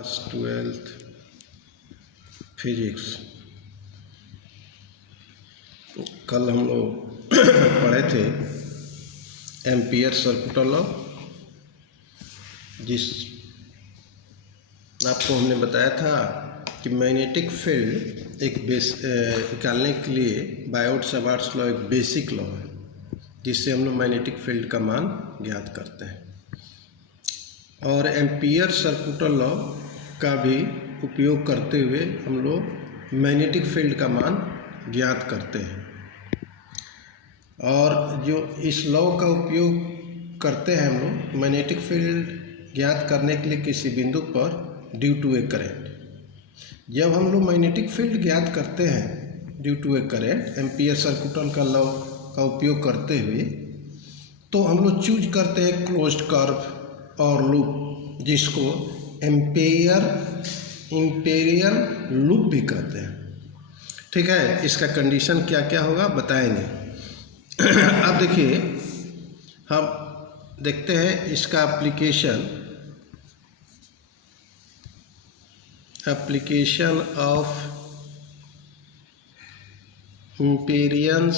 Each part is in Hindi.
Class 12th physics. कल हम लोग पढ़े थे एम्पियर सर्कुलर लॉ, जिस आपको हमने बताया था कि मैग्नेटिक फील्ड एक निकालने के लिए बायोट-सावर्ट्स लॉ एक बेसिक लॉ है, जिससे हम लोग मैग्नेटिक फील्ड का मान ज्ञात करते हैं। और एम्पियर सर्कुलर लॉ का भी उपयोग करते हुए हम लोग मैग्नेटिक फील्ड का मान ज्ञात करते हैं। और जो इस लॉ का उपयोग करते हैं हम लोग मैग्नेटिक फील्ड ज्ञात करने के लिए किसी बिंदु पर ड्यू टू ए करेंट। जब हम लोग मैग्नेटिक फील्ड ज्ञात करते हैं due to a current Ampere circular का लॉ का उपयोग करते हुए, तो हम लोग चूज करते हैं क्लोज्ड कर्व और लूप, जिसको एम्पिरियल लूप भी कहते हैं। ठीक है, इसका कंडीशन क्या क्या होगा बताएंगे। अब देखिए, हम देखते हैं इसका application of Ampere's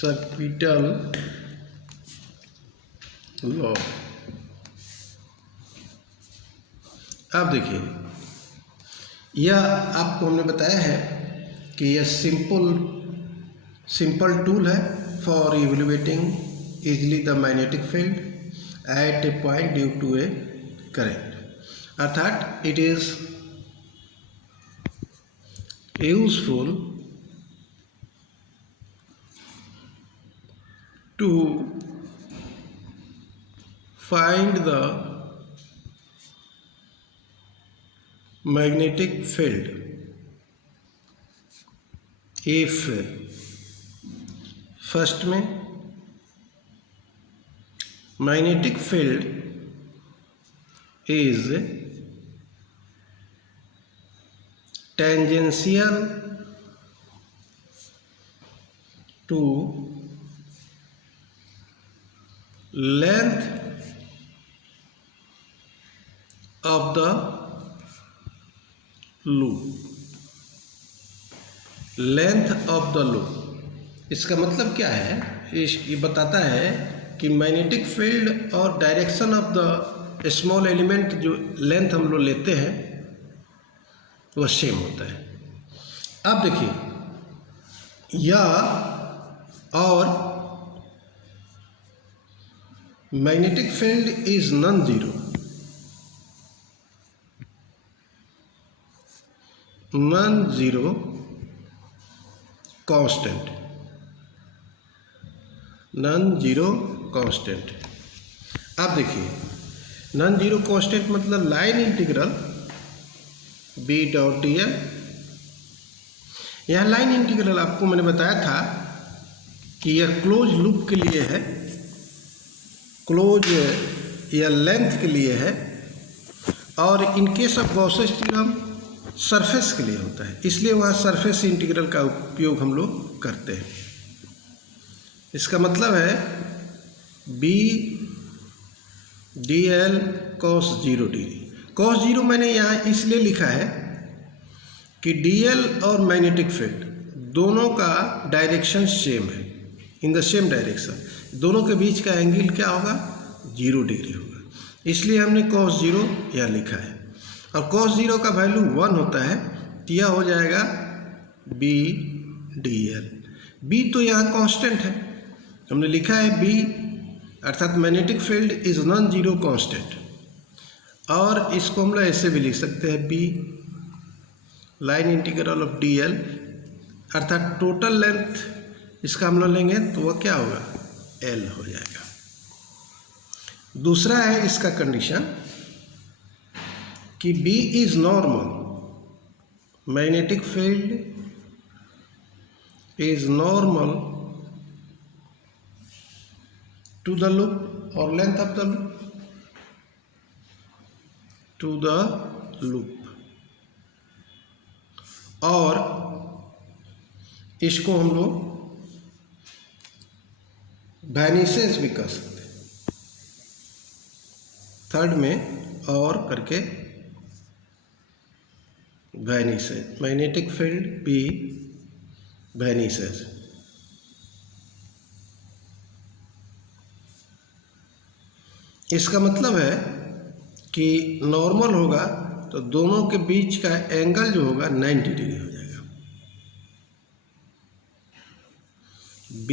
circuital law. अब देखिए, यह आपको हमने बताया है कि यह सिंपल टूल है for evaluating easily the magnetic field at a point due to a current. अर्थात it is useful to find the magnetic field if first में magnetic field is tangential to length of the loop। Length of the loop इसका मतलब क्या है? ये बताता है कि मैग्नेटिक फील्ड और direction of the small element जो लेंथ हम लोग लेते हैं वह सेम होता है। अब देखिए, यह और magnetic field is non zero constant. Non zero constant. अब देखिए, नॉन जीरो कांस्टेंट मतलब line integral B dot D L. यह लाइन इंटीग्रल आपको मैंने बताया था कि यह क्लोज लूप के लिए है, क्लोज या लेंथ के लिए है, और in case of Gauss's theorem surface के लिए होता है, इसलिए वहाँ सरफेस इंटीग्रल का उपयोग हम लोग करते हैं। इसका मतलब है B D L cos zero degree. Cos zero मैंने यहाँ इसलिए लिखा है कि डी एल और मैग्नेटिक फील्ड दोनों का डायरेक्शन सेम है, इन द सेम डायरेक्शन। दोनों के बीच का एंगल क्या होगा? 0 डिग्री होगा, इसलिए हमने कॉस जीरो यहाँ लिखा है। और cos जीरो का वैल्यू 1 होता है, तो यह हो जाएगा बी डी एल। बी तो यहाँ कांस्टेंट है, हमने लिखा है बी, अर्थात magnetic field is non zero constant. और इसको हम लोग ऐसे भी लिख सकते हैं B line integral of D L, अर्थात टोटल लेंथ इसका हम लोग लेंगे तो वह क्या होगा? एल हो जाएगा। दूसरा है इसका कंडीशन कि B is normal, magnetic field is normal to the loop और length of the loop to the loop. और इसको हम लोग वैनिसेस भी कर सकते हैं। थर्ड में और करके वैनिसेज, मैग्नेटिक फील्ड P वैनिसेज। इसका मतलब है कि नॉर्मल होगा तो दोनों के बीच का एंगल जो होगा 90 डिग्री हो जाएगा। B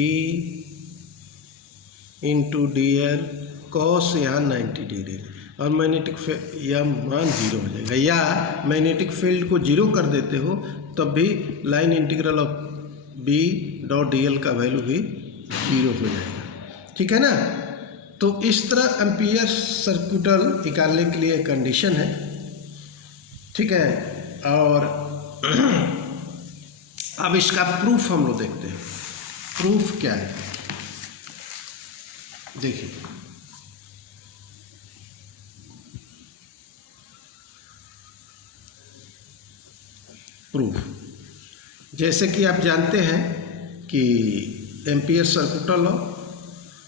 इंटू DL कॉस यहाँ 90 डिग्री और मैग्नेटिक फील्ड या मान 0 हो जाएगा, या मैग्नेटिक फील्ड को 0 कर देते हो तब भी line integral of B dot DL का वैल्यू भी 0 हो जाएगा। ठीक है ना। तो इस तरह एम्पियर सर्किटल निकालने के लिए कंडीशन है। ठीक है। और अब इसका प्रूफ हम लोग देखते हैं। प्रूफ क्या है देखिए, प्रूफ जैसे कि आप जानते हैं कि एम्पियर सर्किटल लॉ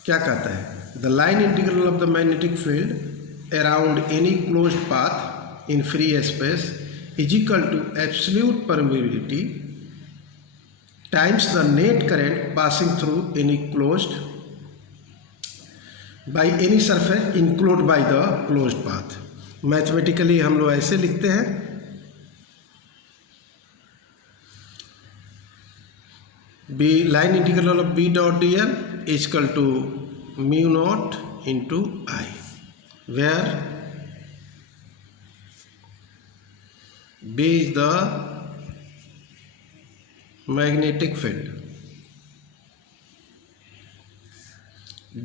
क्या कहता है, the line integral of the magnetic field around any closed path in free space is equal to absolute permeability times the net current passing through any closed by any surface include by the closed path. Mathematically हम लोग ऐसे लिखते हैं, B line integral of B dot dl is equal to mu naught into I, where B is the magnetic field,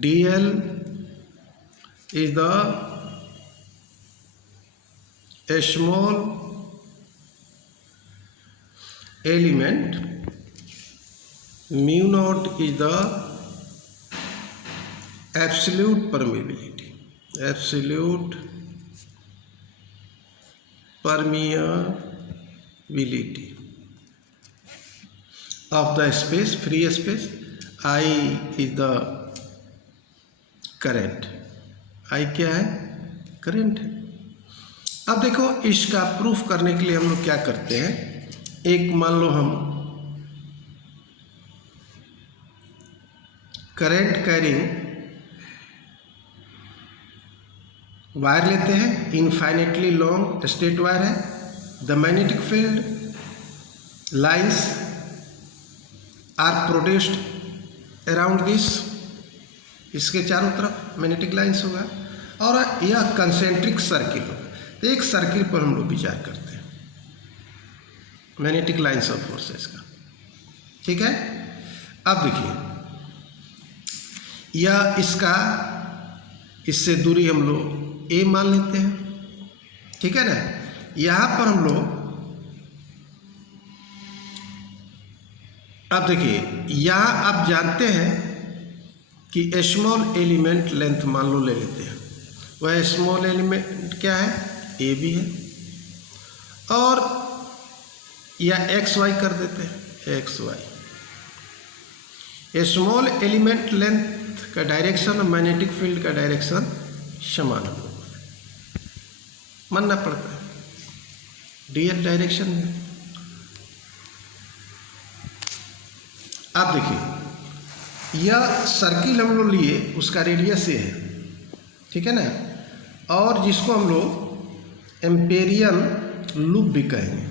dl is the a small element, mu naught is the absolute permeability, absolute permeability of the space, free space. I is the current, I क्या है, करंट है। अब देखो इसका प्रूफ करने के लिए हम लोग क्या करते हैं, एक मान लो हम करंट कैरिंग वायर लेते हैं, इनफाइनेटली लॉन्ग स्ट्रेट वायर है, the magnetic field lines are produced around this, इसके चारों तरफ मैग्नेटिक लाइंस होगा और यह कंसेंट्रिक सर्किल होगा। तो एक सर्किल पर हम लोग विचार करते हैं मैग्नेटिक लाइंस ऑफ फोर्सेस का। ठीक है। अब देखिए या इसका इससे दूरी हम लोग A मान लेते हैं। ठीक है ना। यहाँ पर हम लोग अब देखिए यहाँ आप जानते हैं कि स्मॉल एलिमेंट लेंथ मान लो ले लेते हैं, वह स्मॉल एलिमेंट क्या है, AB है, और या XY कर देते हैं, XY। स्मॉल एलिमेंट लेंथ का डायरेक्शन और मैग्नेटिक फील्ड का डायरेक्शन समान होगा, मानना पड़ता है, DL डायरेक्शन में। आप देखिए यह सर्किल हम लोग लिए, उसका रेडियस ये है। ठीक है ना। और जिसको हम लोग एम्पेरियन लूप भी कहेंगे।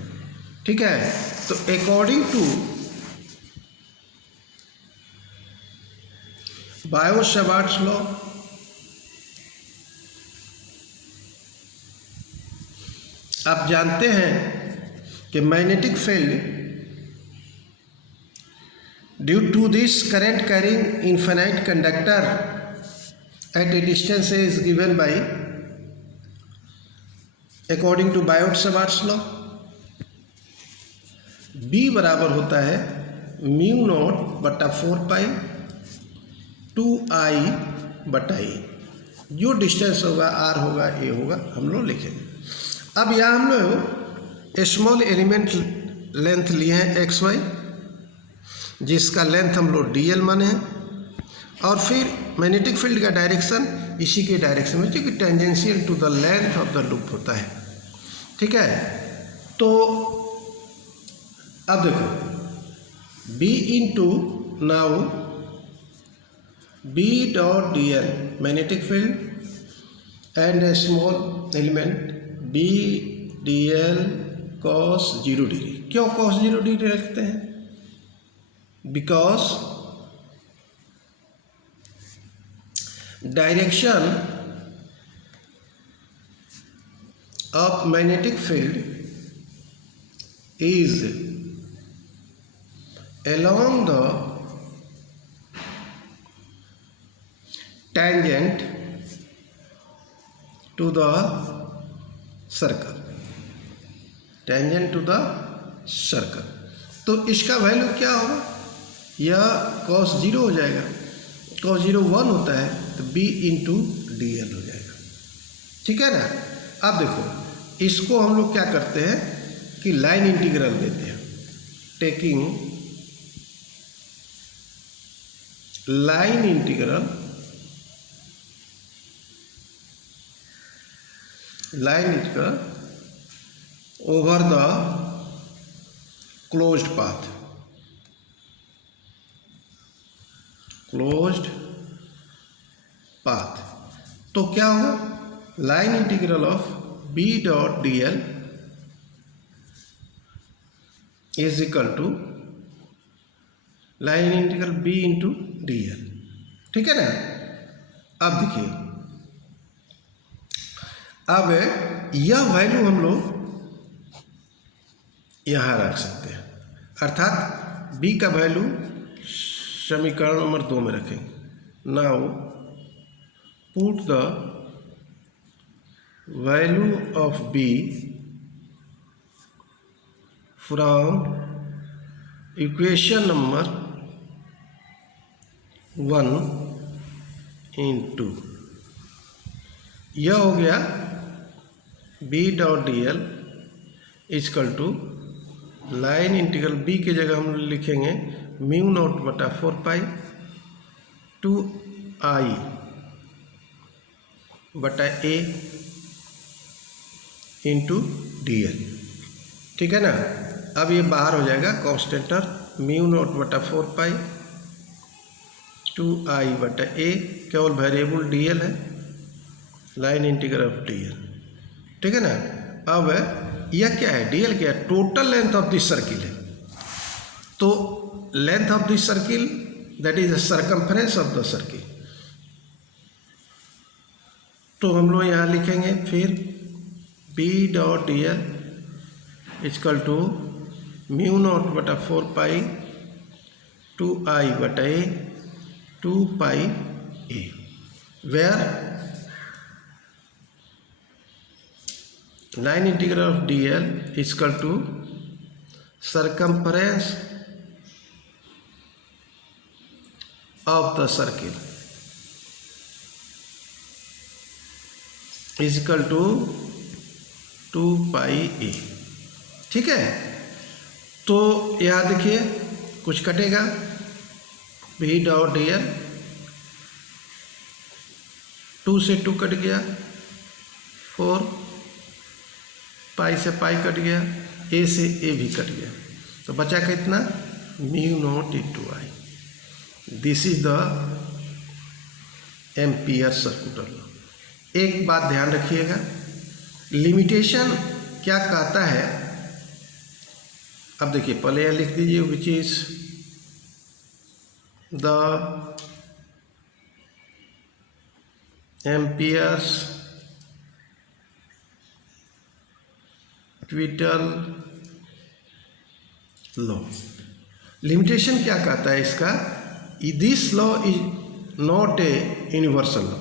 ठीक है। तो अकॉर्डिंग टू बायो-सावर्ट्स लॉ, आप जानते हैं कि magnetic field due to this current carrying infinite conductor at a distance is given by according to Biot Savart's law, B बराबर होता है म्यू नॉट बटा 4 पाई 2I बटा A। जो डिस्टेंस होगा R होगा A होगा, हम लोग लिखेंगे। अब यहाँ हम लोग स्मॉल एलिमेंट लेंथ लिए हैं XY, जिसका लेंथ हम लोग DL माने हैं, और फिर मैग्नेटिक फील्ड का डायरेक्शन इसी के डायरेक्शन में, जो कि tangential to the length of the loop होता है। ठीक है, तो अब देखो B into now B dot D L magnetic field and a small element B D L cos 0 degree. क्यों कॉस 0 डिग्री रखते हैं? Because direction of magnetic field is along the tangent to the circle, tangent to the circle। तो इसका वैल्यू क्या होगा? यह cos 0 हो जाएगा, cos 0 1 होता है, तो B इंटू डी एल हो जाएगा। ठीक है ना। अब देखो इसको हम लोग क्या करते हैं कि लाइन इंटीग्रल लेते हैं, taking line integral over the closed path, तो क्या होगा? Line integral of B dot D L is equal to line integral B into D L. ठीक है ना। अब देखिए, अब यह वैल्यू हम लोग यहाँ रख सकते हैं, अर्थात B का वैल्यू समीकरण नंबर 2 में रखेंगे। Now put the value of B from equation number 1 into, यह हो गया B dot D L is equal to line integral B की जगह हम लिखेंगे म्यू नॉट बटा 4 पाई टू आई बटा A इंटू डी एल। ठीक है ना। अब ये बाहर हो जाएगा कॉन्स्टेंटर, म्यू नॉट बटा 4 पाई टू आई बटा A, केवल वेरिएबल डी एल है, line integral of D L. ठीक है ना। अब यह क्या है? डी एल क्या है? Total length of this circle है। तो length of this circle that is the circumference of the circle. तो हम लोग यहाँ लिखेंगे फिर B dot D L is equal to mu naught बटा 4 पाई टू आई बटा A 2 pi A, where line integral of D L is equal to circumference of the circle is equal to 2 pi A। ठीक है। तो यहाँ देखिए कुछ कटेगा, B डॉट डी एल 2 से 2 कट गया, 4 पाई से पाई कट गया, A से A भी कट गया, तो बचा कितना? Mu naught into I. This is the ampere circular law. एक बात ध्यान रखिएगा, लिमिटेशन क्या कहता है। अब देखिए पहले यह लिख दीजिए विच इज द एम्पियर्स ट्विटल लॉ। लिमिटेशन क्या कहता है इसका? This law is not a universal law.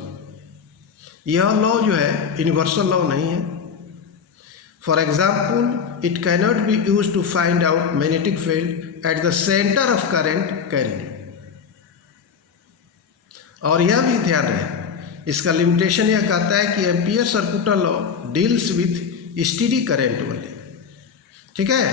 यह लॉ जो है यूनिवर्सल लॉ नहीं है। For example it cannot be use to find out magnetic field at the centre of current carrying. और यह भी ध्यान रहे, इसका लिमिटेशन यह कहता है कि ampere circular law deals with steady current only. ठीक है।